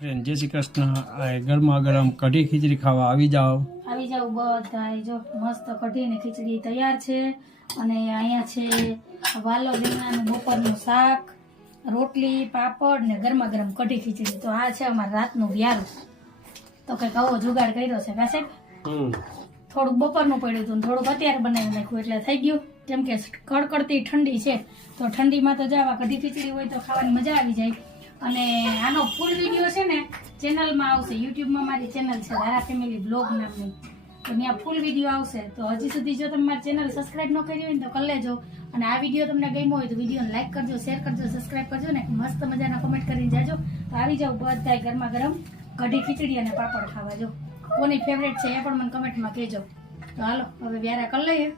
જય શ્રી કૃષ્ણ. આ ગરમા ગરમ કઢી ખીચડી ખાવા આવી જાઓ. આવી જાવ બધા. જો મસ્ત કઢી ને ખીચડી તૈયાર છે. અને અહીંયા છે વાલો રીંગણાનું બપોરનું શાક, રોટલી, પાપડ ને ગરમા ગરમ કઢી ખીચડી. તો આ છે અમારા રાતનું વ્યારું. તો કંઈક આવો જુગાડ કર્યો છે કા સાહેબ? થોડુંક બપોરનું પડ્યું હતું ને થોડુંક અત્યારે બનાવી નાખ્યું એટલે થઈ ગયું. કેમ કે કડકડતી ઠંડી છે તો ઠંડીમાં તો જાવા કઢી ખીચડી હોય તો ખાવાની મજા આવી જાય. અને આનો ફૂલ વિડીયો છે ને ચેનલમાં આવશે. યુટ્યુબમાં મારી ચેનલ છે ધારા ફેમિલી બ્લોગ નામની, તો ત્યાં ફૂલ વિડીયો આવશે. તો હજી સુધી જો તમે મારી ચેનલ સબસ્ક્રાઇબ ન કરી હોય ને તો કરી લેજો. અને આ વિડીયો તમને ગમ્યો હોય તો વિડીયોને લાઈક કરજો, શેર કરજો, સબસ્ક્રાઇબ કરજો ને મસ્ત મજાના કોમેન્ટ કરીને જાજો. તો આવી જાવ બધા ગરમા ગરમ કઢી ખીચડી અને પાપડ ખાવા. જો કોની ફેવરેટ છે એ પણ મને કમેન્ટમાં કહેજો. તો હાલો હવે વ્યારા કરી લઈએ.